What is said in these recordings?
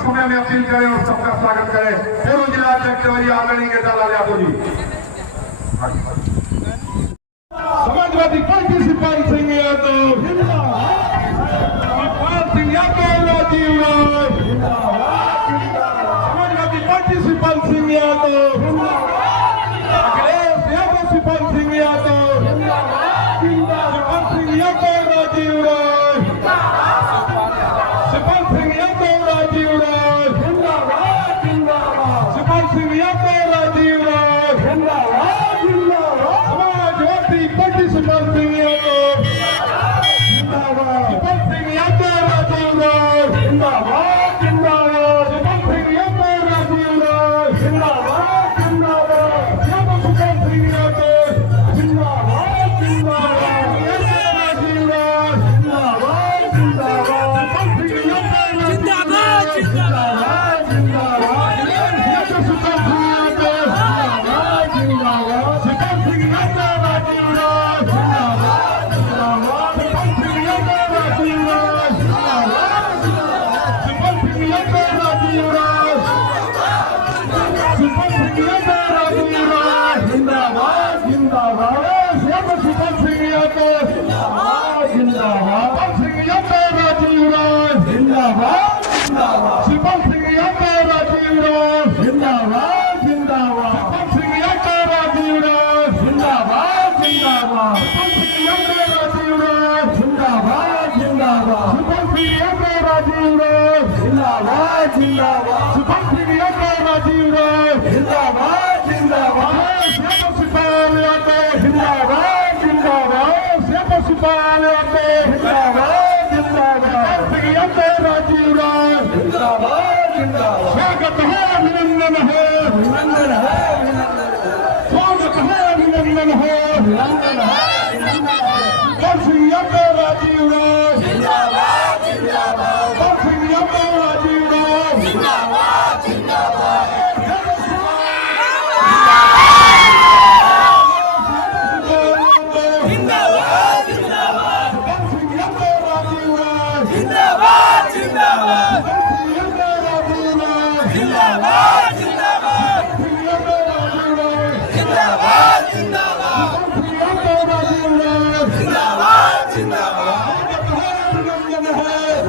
समय में अपील करें और सबका स्वागत करें। पूर्व जिला अध्यक्ष आदरणीय Kedarlal Yadav ji. Samajwadi party Shivpal Singh Yadav Rajeev Samajwadi party Shivpal Singh Yadav Akhilesh Yadav Shivpal Singh Yadav Shivpal Singh Yadav Rajeev Shivpal Singh Yadav Rajeev Shivpal Singh Yadav Rajeev Samajwadi party Shivpal Singh Yadav Shivpal Singh Yadav Rajeev जिंदाबाद जिंदाबाद शिवपाल सिंह यादव राजीव जिंदाबाद जिंदाबाद शिवपाल सिंह यादव जिंदाबाद जिंदाबाद राजीव जिंदाबाद जिंदाबाद शिवपाल सिंह यादव जिंदाबाद जिंदाबाद जिंदाबाद शिवपाल सिंह यादव जिंदाबाद शिवपाल सिंह यादव राजीव जिंदाबाद जिंदाबाद शिवपाल सिंह यादव राजीव शिवपाल सिंह यादव राजीव शिवपाल सिंह यादव राजीव जिंदाबाद जिंदाबाद शिवपाल सिंह यादव जिंदाबाद जिंदाबाद सिंह यादव राजीव जिंदाबाद जिंदाबाद शिवपाल सिंह यादव राजीव जिंदाबाद जिंदाबाद शिवपाल सिंह यादव राजीव जिंदाबाद जिंदाबाद शिवपाल सिंह यादव राजीव जिंदाबाद जिंदाबाद शिवपाल सिंह यादव राजीव जिंदाबाद जिंदाबाद शिवपाल सिंह यादव राजीव जिंदाबाद जिंदाबाद शिवपाल यादव जिंदाबाद जिंदाबाद शिवपाल यादव जिंदाबाद जिंदाबाद सिंह यादव राजीव जिंदाबाद जिंदाबाद स्वागत है अभिनंदन है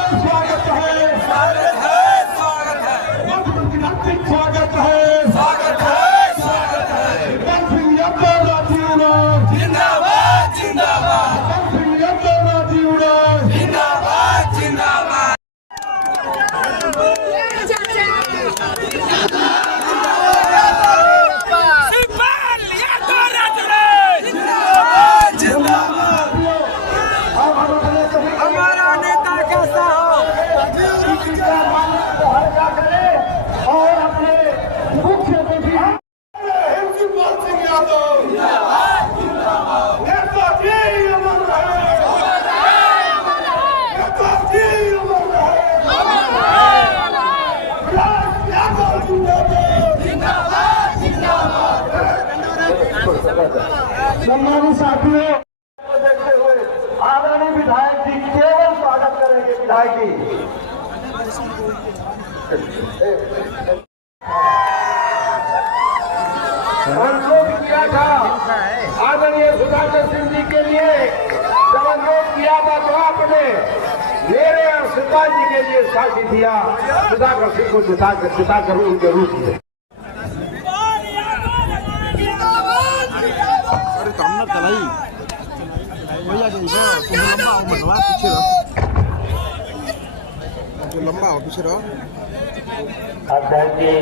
स्वागत है अभिनंदन है सिंह यादव राजीव जिंदाबाद जिंदाबाद सिंह यादव राजीव जिंदाबाद जिंदाबाद सम्मानित साथियों को देखते हुए आदरणीय विधायक जी केवल स्वागत करेंगे। विधायक जी अनुरोध किया था आदरणीय सुधाकर सिंह जी के लिए, जब अनुरोध किया था तो आपने मेरे और शिवपाल जी के लिए साथी दिया सुधाकर सिंह को जिताकर उनके रूप में। अध्यक्ष जी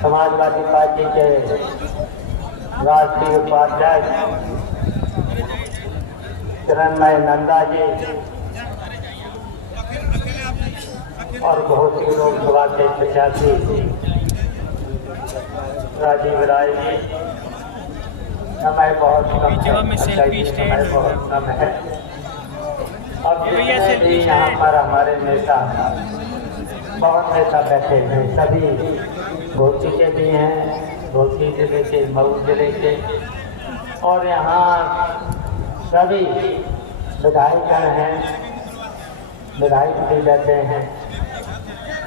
समाजवादी पार्टी के राष्ट्रीय उपाध्यक्ष चिरंमय नंदा जी और बहुत ही लोकसभा के प्रत्याशी राजीव राय जी। समय बहुत कम है, समय बहुत कम है। अब जितने भी यहाँ पर हमारे नेता, बहुत नेता बैठे हैं, सभी घोसी के भी हैं, घोसी जिले के, मऊ जिले के, और यहाँ सभी विधायकगण हैं, विधायक भी रहते हैं,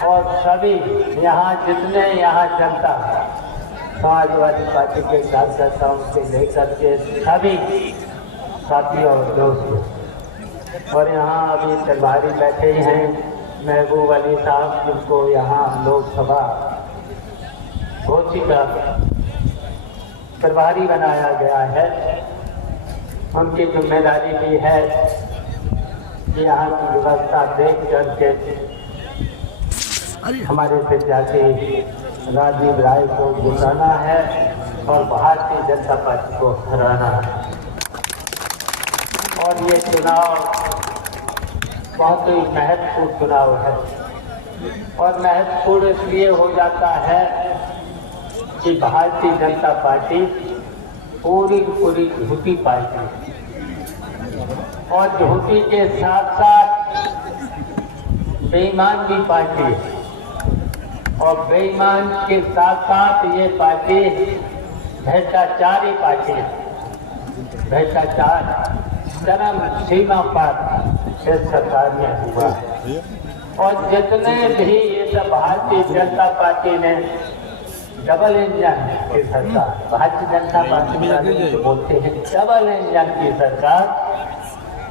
और सभी यहाँ जितने यहाँ जनता समाजवादी पार्टी के कार्यकर्ताओं से लेकर के सभी साथी और दोस्त। और यहाँ अभी प्रभारी बैठे हैं महबूब अली साहब, जिनको यहाँ लोकसभा घोषित प्रभारी बनाया गया है। उनकी जिम्मेदारी भी है कि यहाँ की व्यवस्था देख करके हमारे प्रत्याशी राजीव राय को जिताना है और भारतीय जनता पार्टी को हराना है। और ये चुनाव बहुत ही महत्वपूर्ण चुनाव है, और महत्वपूर्ण इसलिए हो जाता है कि भारतीय जनता पार्टी पूरी पूरी झूठी पार्टी, और झूठी के साथ साथ बेईमान भी पार्टी है, और बेईमान के साथ साथ ये पार्टी भ्रष्टाचारी पार्टी है। भ्रष्टाचार चरम सीमा पर इस सरकार में हुआ है। और जितने भी ये सब भारतीय जनता पार्टी ने डबल इंजन की सरकार, भारतीय जनता पार्टी बोलते हैं डबल इंजन की सरकार,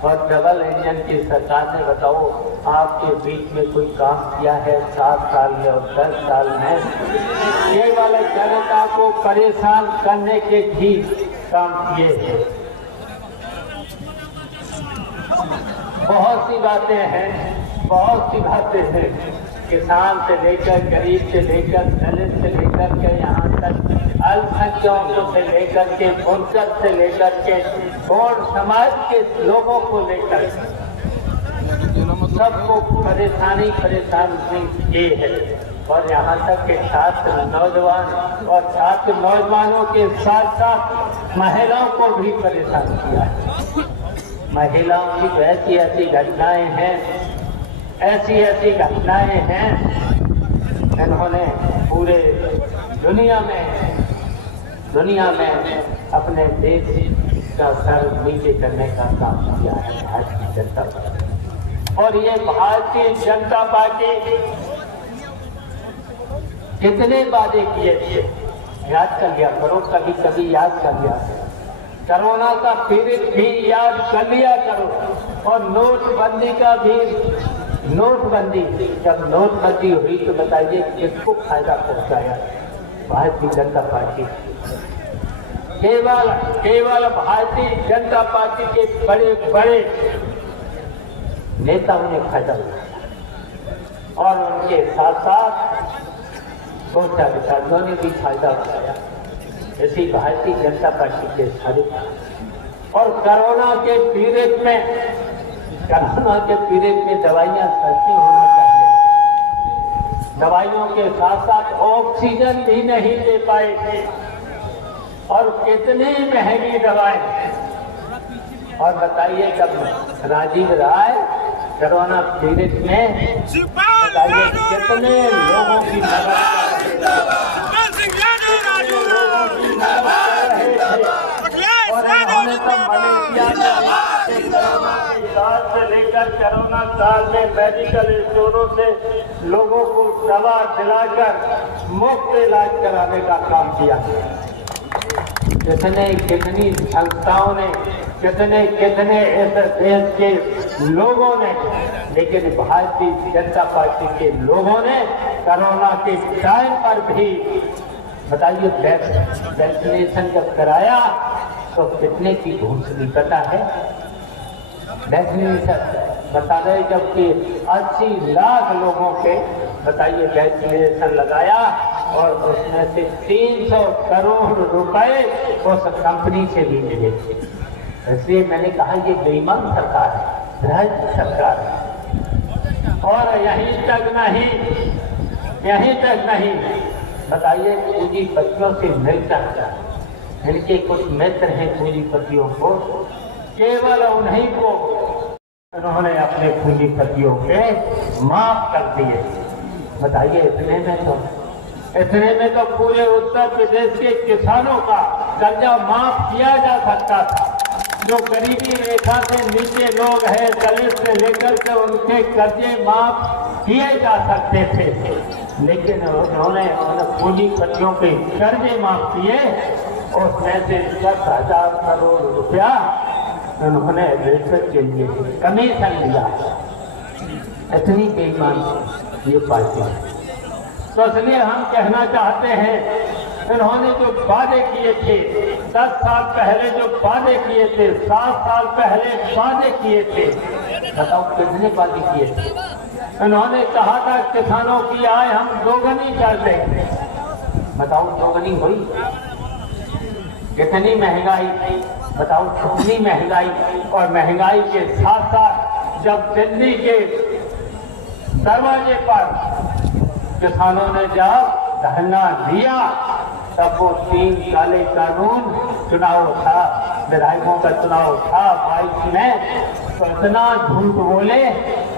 और डबल इंजन की सरकार ने बताओ आपके बीच में कोई काम किया है 7 साल में और 10 साल में? केवल जनता को परेशान करने के भी काम किए हैं। बहुत सी बातें हैं, बहुत सी बातें हैं, किसान से लेकर गरीब से लेकर दलित से लेकर के यहाँ तक अल्पसंख्यकों से लेकर के बुनकर से लेकर के और समाज के लोगों को लेकर सबको परेशानी ये है। और यहाँ तक के छात्र नौजवान और छात्र नौजवानों के साथ साथ महिलाओं को भी परेशान किया है। महिलाओं की ऐसी ऐसी घटनाएं हैं, ऐसी घटनाएं हैं, इन्होंने पूरे दुनिया में अपने देश का सर नीचे करने का काम किया है भारतीय जनता पार्टी। और ये भारतीय जनता पार्टी कितने वादे किए थे याद कर लिया करो, कभी कभी याद कर लिया करो। कोरोना का पीड़ित भी याद कर लिया करो, और नोटबंदी का भी। नोटबंदी, जब नोटबंदी हुई तो बताइए किसको फायदा पहुंचाया? भारतीय जनता पार्टी। केवल भारतीय जनता पार्टी के बड़े बड़े नेताओं ने फायदा उठाया, और उनके साथ साथ सोचा विचारों ने भी फायदा उठाया। ऐसी भारतीय जनता पार्टी के सारे। और कोरोना के पीरियड में दवाइयां सस्ती होनी चाहिए। दवाइयों के साथ साथ ऑक्सीजन भी नहीं दे पाए थे, और कितनी महंगी दवाएं। और बताइए जब राजीव राय कोरोना पीरियड में बताइए कितने लोगों की मदद और उन्होंने तो मलेशिया से लेकर कोरोना काल में मेडिकल स्टोरों से लोगों को दवा दिलाकर मुफ्त इलाज कराने का काम किया। कितनी संस्थाओं ने, कितने इस देश के लोगों ने, लेकिन भारतीय जनता पार्टी के लोगों ने कोरोना के टाइम पर भी बताइए वैक्सीनेशन जब कराया तो कितने की घूसली पता है? वैक्सीनेशन बता रहे जबकि 80 लाख लोगों के बताइए वैक्सीनेशन लगाया, और उसमें से 300 करोड़ रुपए उस कंपनी से भी मिले थे। इसलिए मैंने कहा ये बेईमान सरकार है, भ्रष्ट सरकार है। और यहीं तक नहीं बताइए पूंजीपतियों से मिलकर, इनके कुछ मित्र हैं पूंजीपतियों को, केवल उन्हीं को उन्होंने अपने पूंजीपतियों के माफ कर दिए। बताइए इतने में तो पूरे उत्तर प्रदेश के किसानों का कर्जा माफ किया जा सकता था। जो गरीबी रेखा से नीचे लोग हैं, दलित से लेकर के उनके कर्जे माफ किए जा सकते थे, लेकिन उन्होंने पूंजीपतियों के कर्जे माफ किए। उसमें से 10,000 करोड़ रुपया उन्होंने रिश्वत के लिए कमीशन लिया। इतनी बेईमान ये पार्टी है। तो इसलिए हम कहना चाहते हैं, इन्होंने जो वादे किए थे 10 साल पहले, जो वादे किए थे 7 साल पहले वादे किए थे, बताओ कितने वादे किए थे? इन्होंने कहा था किसानों की आय हम दोगुनी कर देंगे। बताओ दोगुनी हुई? कितनी महंगाई, बताओ कितनी महंगाई। और महंगाई के साथ साथ जब दिल्ली के दरवाजे पर किसानों ने जब धरना दिया, तब वो 3 काले कानून चुनाव था, विधायकों का चुनाव था 22 में, तो इतना झूठ बोले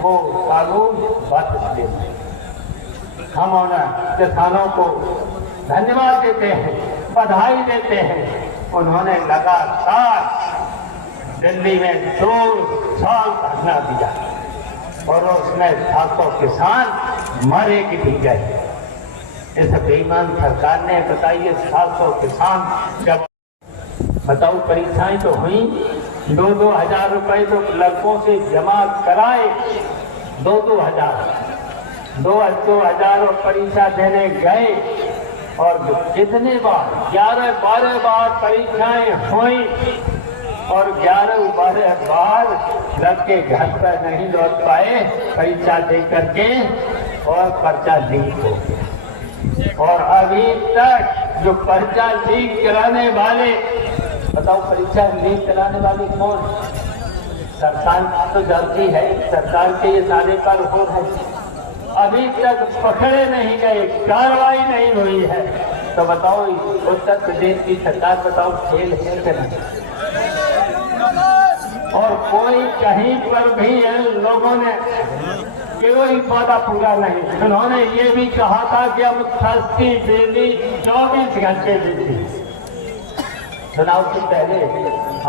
वो कानून वापस ले। हम उन्हें किसानों को धन्यवाद देते हैं, बधाई देते हैं। उन्होंने लगातार दिल्ली में 2 साल धरना दिया और उसमें 700 किसान मरे कि भी गए। इस बेईमान सरकार ने बताइए 700 किसान जब, बताओ परीक्षाएं तो हुई, 2-2 हजार रुपए तो लड़कों से जमा कराए, 2-2 हजार और परीक्षा देने गए। और कितने बार 11-12 बार परीक्षाएं हुई और 11-12 बार लड़के घर पर नहीं लौट पाए परीक्षा दे करके, और पर्चा लीक हो गया। और अभी तक जो पर्चा लीक कराने वाले, बताओ परीक्षा लीक कराने वाले कौन? सरकार तो जानती है, सरकार के ये सारे पर हो है, अभी तक पकड़े नहीं गए, कार्रवाई नहीं हुई है। तो बताओ उत्तर प्रदेश की सरकार, बताओ खेल है कि नहीं? और कोई कहीं पर भी इन लोगों ने कोई वादा पूरा नहीं। उन्होंने ये भी कहा था कि हम सस्ती बिजली 24 घंटे देती। चुनाव से पहले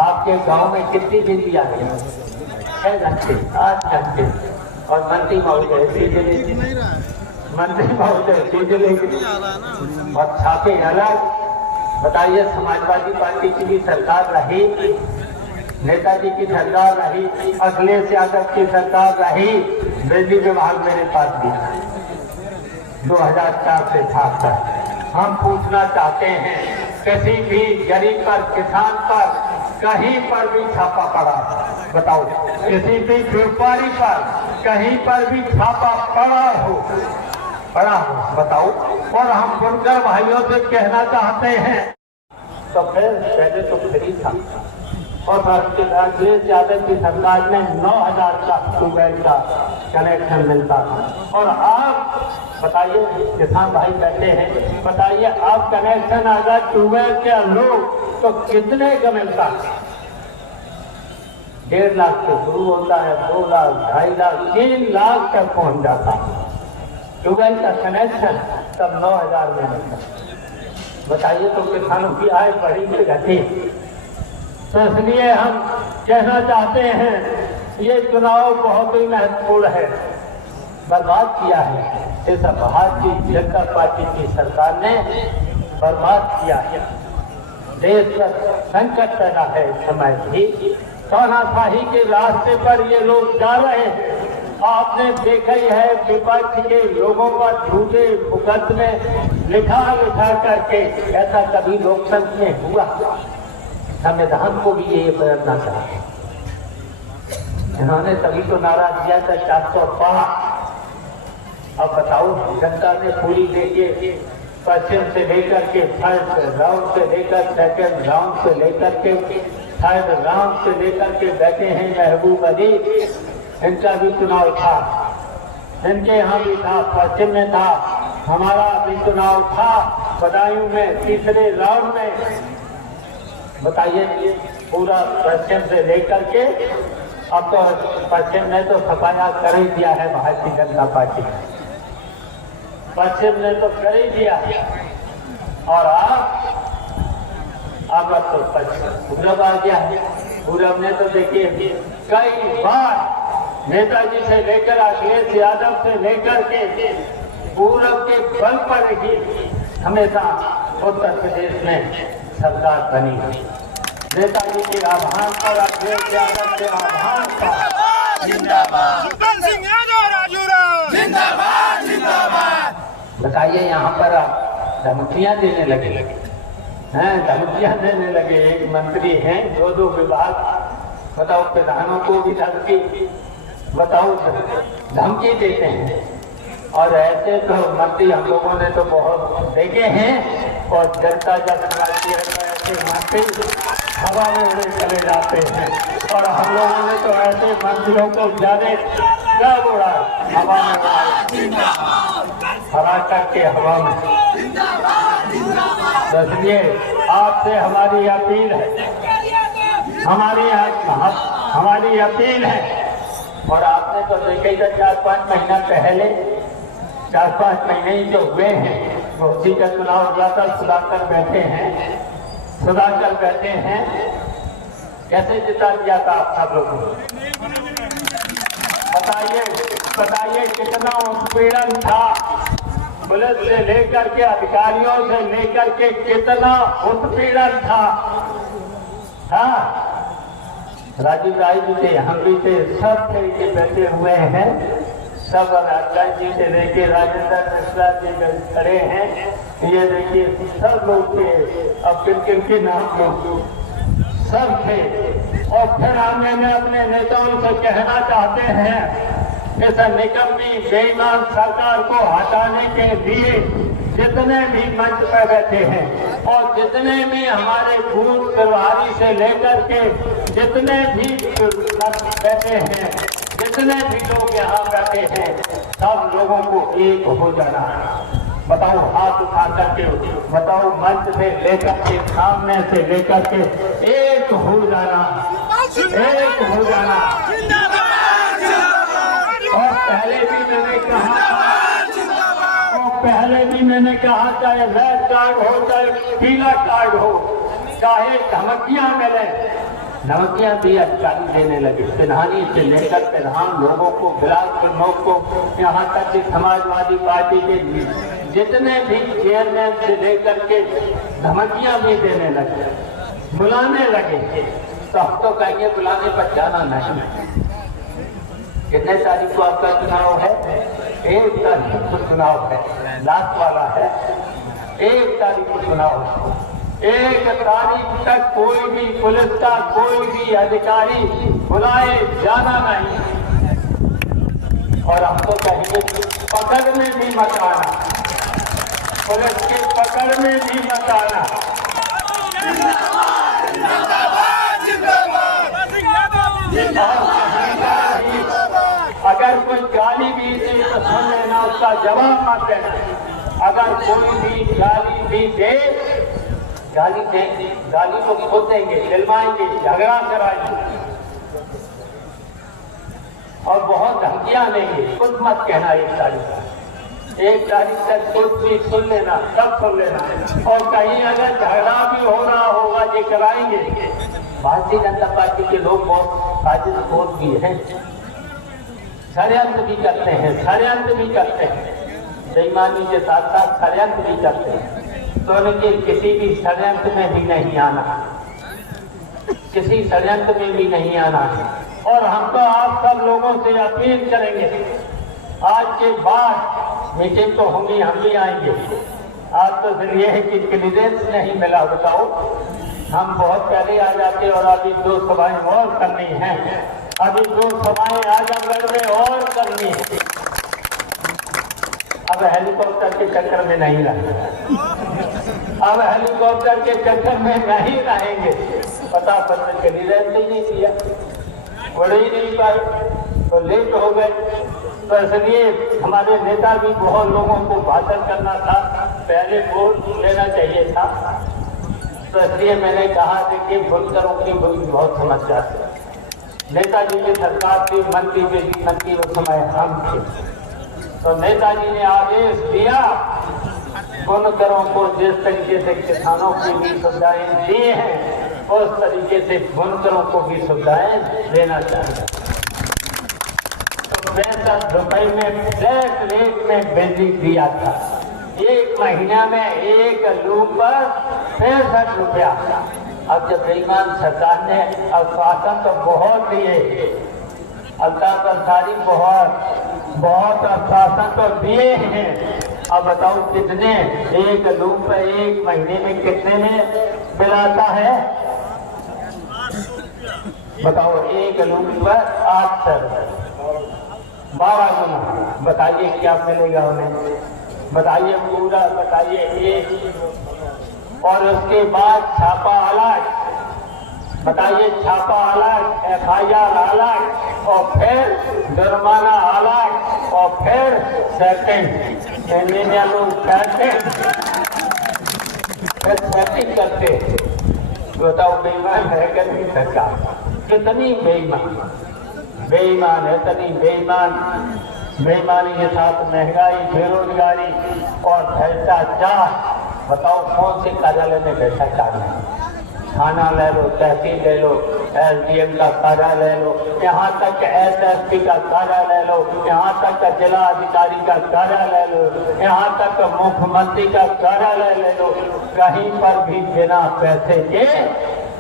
आपके गांव में कितनी बिजली आ गई? 6 घंटे, 8 घंटे। और मंत्री महोदय सीधे और छापे अलग। बताइए समाजवादी पार्टी की भी सरकार रही, नेताजी की सरकार रही, अखिलेश यादव की सरकार रही, बिजली विभाग मेरे पास भी 2004 से था। हम पूछना चाहते हैं, किसी भी गरीब पर, किसान पर कहीं पर भी छापा पड़ा? बताओ किसी भी व्यापारी पर कहीं पर भी छापा पड़ा हो? बताओ। और हम बुनकर भाइयों से कहना चाहते हैं, तो फिर पहले तो फ्री था, और अखिलेश यादव की सरकार में 9,000 का ट्यूबवेल का कनेक्शन मिलता था। और आप बताइए, किसान भाई बैठे हैं, बताइए आप कनेक्शन अगर ट्यूबवेल के लो तो कितने का मिलता है? 1.5 लाख से शुरू होता है, 2 लाख, 2.5 लाख, 3 लाख तक पहुंच जाता है ट्यूबवेल का कनेक्शन, तब 9,000 में मिलता। बताइए तो किसानों की आय बढ़ी कि घटी? तो इसलिए हम कहना चाहते हैं, ये चुनाव बहुत ही महत्वपूर्ण है। बर्बाद किया है इस भारतीय जनता पार्टी की सरकार ने, बर्बाद किया है। देश पर संकट पैदा है इस समय भी, तानाशाही के रास्ते पर ये लोग जा रहे हैं। आपने देखा ही है, विपक्ष के लोगों पर झूठे मुकदमे लिखा करके, ऐसा कभी लोकतंत्र में हुआ? संविधान को भी ये बदलना चाहिए। इन्होंने तभी तो नारा दिया था 405। अब बताओ, जनता ने पूरी देखिए, पश्चिम से लेकर के फर्स्ट राउंड से लेकर सेकंड राउंड से लेकर के थर्ड राउंड से लेकर के बैठे हैं। महबूब अली, इनका भी चुनाव था, इनके यहाँ भी था, पश्चिम में था, हमारा भी चुनाव था बदायूं में, तीसरे राउंड में। बताइए, पूरा पश्चिम से लेकर के, अब तो पश्चिम ने तो सफाया कर ही दिया है भारतीय जनता पार्टी, पश्चिम ने तो कर ही दिया। और अब तो पश्चिम पूरब आ गया है। पूरब ने तो देखिए कई बार नेताजी से लेकर अखिलेश यादव से लेकर के पूरब के बल पर ही हमेशा उत्तर प्रदेश में सरकार बनी। नेताजी के आह्वान पर, अखिलेश यादव के आह्वान पर जिंदाबाद सिंह यादव राजूराम जिंदाबाद जिंदाबाद। बताइए यहाँ पर धमकियां देने लगे हैं, धमकियां देने लगे। एक मंत्री हैं, दो विभाग, बताओ प्रधानों को भी धमकी, बताओ धमकी देते हैं। और ऐसे तो मंत्री हम लोगों ने तो बहुत देखे हैं। और जनता जब सुनाती है तो ऐसे मंत्री हवा में उड़े चले जाते हैं। और हम लोगों ने तो ऐसे मंत्रियों को ज्यादा कब उड़ा, हवा में उड़ाए, हरा करके हवा में। तो इसलिए आपसे हमारी अपील है, हमारी अपील है। और आपने तो देखा ही था 4-5 महीना पहले, 4-5 महीने ही जो हुए हैं, घोसी का चुनाव हुआ था, सुधाकर बैठे हैं, कैसे जिता दिया था आप सब लोगों को? बताइए कितना उत्पीड़न था, पुलिस से लेकर के अधिकारियों से लेकर के कितना उत्पीड़न था। हाँ, राजीव राय जी थे, हम भी थे, सब तरीके बैठे हुए हैं, सब राजनाथ जी से लेके राजेंद्र मिश्रा जी खड़े हैं। ये देखिए सब लोग थे, अब किन के नाम लोग सब थे। और फिर हमने अपने नेताओं से कहना चाहते हैं, इस निकम्मी बेईमान सरकार को हटाने के लिए जितने भी मंच पर बैठे हैं और जितने भी हमारे बूथ प्रभारी से लेकर के जितने भी बैठे हैं, जितने भी लोग यहाँ बैठे हैं, सब लोगों को एक हो जाना है। बताओ, हाथ उठा करके बताओ, मंच से लेकर के सामने से लेकर के एक हो जाना, एक हो जाना। और पहले भी मैंने कहा चाहे रेड कार्ड हो चाहे पीला कार्ड हो, चाहे धमकियां मिले, धमकियां भी अधिकारी देने लगे। प्रधानी से लेकर प्रधान लोगों को, बिलासपुर को, यहाँ तक कि समाजवादी पार्टी के जितने भी चेयरमैन से लेकर के धमकियां भी देने लगे, बुलाने लगे। तो हम तो कहेंगे बुलाने पर जाना नहीं। कितने तारीख को आपका चुनाव है? 1 तारीख को चुनाव है, लास्ट वाला है। 1 तारीख को चुनाव है। 1 तारीख तक कोई भी पुलिस का कोई भी अधिकारी बुलाए जाना नहीं। और हम तो कहेंगे पकड़ में भी मत आना, पुलिस की पकड़ में भी मत आना। अगर कोई गाली भी दे तो सुन लेना, उसका जवाब मत देना। अगर कोई भी गाली भी दे, गाली को खुद देंगे, दिलवाएंगे, झगड़ा कराएंगे और बहुत धमकियां देंगे। खुद मत कहना 1 तारीख तक कुछ भी सुन लेना, सब सुन लेना। और कहीं अगर झगड़ा भी हो रहा होगा, ये कराएंगे। भारतीय जनता पार्टी के लोग बहुत साजिशखोर भी हैं, षड्यंत्र भी करते हैं, बेईमानी के साथ साथ षड्यंत्र भी करते हैं। तो उनके किसी भी षड्यंत्र में भी नहीं आना, किसी षड्यंत्र में भी नहीं आना। और हम तो आप सब लोगों से अपील करेंगे, आज के बाद मीटिंग तो होंगी, हम भी आएंगे। आज तो फिर ये है कि क्लियरेंस नहीं मिला, बताओ, हम बहुत पहले आ जाते। और अभी 2 सभाएं और करनी हैं, अभी 2 सभाएं आजमगढ़ में और करनी है। अब हेलीकॉप्टर के चक्कर में नहीं रहेंगे, अब हेलीकॉप्टर के चक्कर में नहीं रहेंगे। पता पत्र क्लियरेंस ही नहीं दिया, बढ़ ही नहीं पाए, तो लेट हो गए। तो इसलिए हमारे नेता भी बहुत लोगों को भाषण करना था, पहले वोट लेना चाहिए था। तो इसलिए मैंने कहा कि बुनकरों की बहुत समस्या है। नेताजी की सरकार की मंत्री उस समय हम थे, तो नेताजी ने आदेश दिया बुनकरों को जिस तरीके से किसानों की भी सुविधाएं दी हैं, उस तरीके से बुनकरों को भी सुविधाएं देना चाहिए। तो 65 रुपए में फ्लैट रेट में बिजली दिया था, 1 महीना में एक लूप पर 65 रुपया। अब जब बेईमान सरकार ने आश्वासन तो बहुत दिए, अल्ताफ अंसारी बहुत आश्वासन तो दिए हैं, अब बताओ कितने एक लूप पर 1 महीने में कितने में बिल आता है? बताओ एक लूप पर 800 12 गुना, बताइए क्या मिलेगा उन्हें? बताइए पूरा बताइए एक। और उसके बाद छापा अलग, बताइए छापा अलग, FIR अलग, और फिर जुर्माना अलग, और फिर सेटिंग सेटिंग करते। बताओ बेईमान है कभी सरकार, कितनी बेईमान है, इतनी बेईमानी के साथ महंगाई, बेरोजगारी और भ्रष्टाचार। बताओ कौन से कार्यालय में भ्रष्टाचार है? थाना ले लो, तहसील ले लो, SDM का कार्यालय ले लो, यहाँ तक SSP का कार्यालय ले लो, यहाँ तक जिला अधिकारी का कार्यालय ले लो, यहाँ तक मुख्यमंत्री का कार्यालय ले लो, कहीं पर भी बिना पैसे के।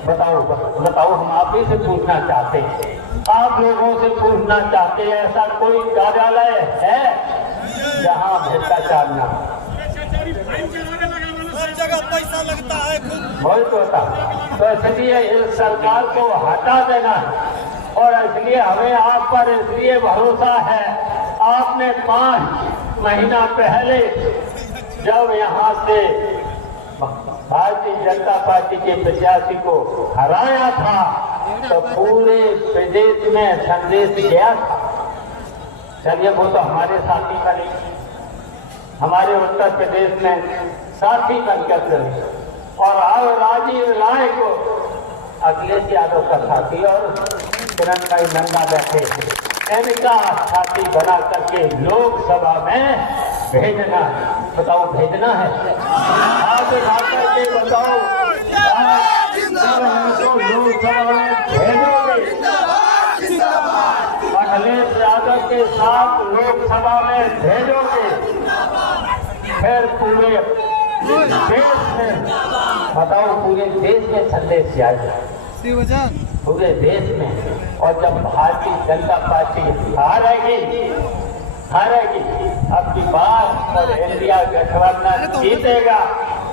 बताओ हम आप ही से पूछना चाहते हैं, आप लोगों से पूछना चाहते हैं, ऐसा कोई कार्यालय है जहाँ भ्रष्टाचार न हो? हर जगह पैसा लगता है, बहुत होता। तो इसलिए इस सरकार को हटा देना है, और इसलिए हमें आप पर इसलिए भरोसा है, आपने 5 महीना पहले जब यहाँ से भारतीय जनता पार्टी के प्रत्याशी को हराया था तो पूरे प्रदेश में संदेश गया था। चलिए वो तो हमारे साथी बने, हमारे उत्तर प्रदेश में साथी बनकर चले, और अब राजीव राय को अखिलेश यादव का साथी और किरण भाई नंदा बैठे, इनका साथी बना करके लोकसभा में भेजना है। बताओ भेजना है? आज आकर के बताओ लोकसभा में भेजोगे? अखिलेश यादव के साथ लोकसभा में भेजोगे? फिर पूरे देश में बताओ, पूरे देश में संदेश जाएगा, पूरे देश में। और जब भारतीय जनता पार्टी हारेगी अब की बात, और इंडिया गठबंधन जीतेगा,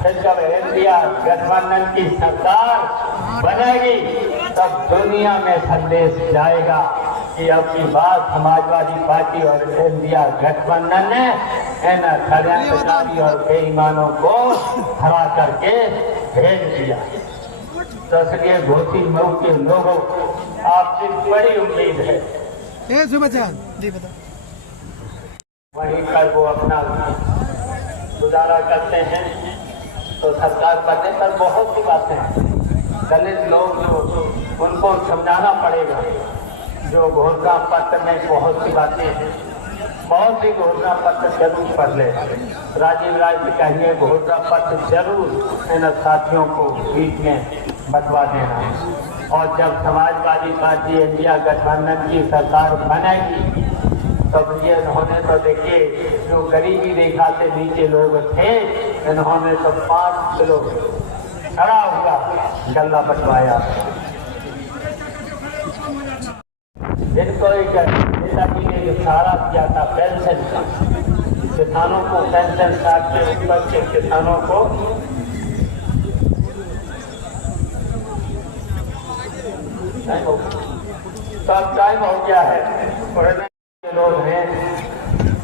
फिर जब इंडिया गठबंधन की सरकार बनेगी तब दुनिया में संदेश जाएगा कि अब की बात समाजवादी पार्टी और इंडिया गठबंधन ने इन षड्यंत्रकारी और बेईमानों को हरा करके भेज दिया। तो इसलिए घोसी मऊ के लोगों आपसे बड़ी उम्मीद है, वहीं पर वो अपना गुजारा करते हैं। तो सरकार करने पर बहुत सी बातें हैं, दलित लोग जो उनको समझाना पड़ेगा। जो घोषणा पत्र में बहुत सी बातें हैं, बहुत सी घोषणा पत्र जरूर पढ़ ले। राजीव राय से कहिए घोषणा पत्र जरूर इन साथियों को बीच में बंटवा देना। और जब समाजवादी पार्टी इंडिया गठबंधन की सरकार बनेगी तब ये इन्होंने तो देखिए, जो गरीबी रेखा से नीचे लोग थे, इन्होंने तो 5 किलो खड़ा हुआ गल्ला बंटवाया। जिनको एक नेताजी ने इशारा किया था पेंशन का, किसानों को पेंशन 60 के ऊपर के किसानों को सब टाइम हो गया है। लोग हैं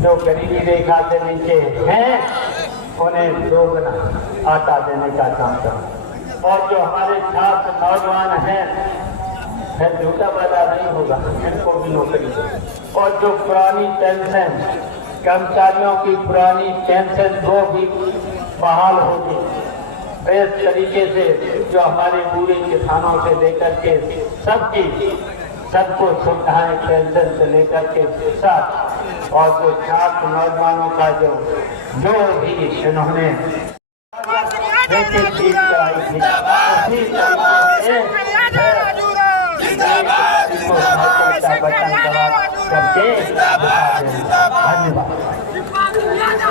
जो गरीबी रेखा से नीचे हैं, उन्हें दोगुना आटा देने का काम करें। और जो हमारे छात्र नौजवान हैं, फिर झूठा वादा नहीं होगा, इनको भी नौकरी दे। और जो पुरानी पेंशन, कर्मचारियों की पुरानी पेंशन वो भी बहाल होगी। इस तरीके से जो हमारे पूरे किसानों से लेकर के सबको सुविधाएं पेंशन से लेकर के साथ, और जो छात्र नौजवानों का जो भी इन्होंने चीज कराई थी, उसी तरीके से बटन दबा करके धन्यवाद।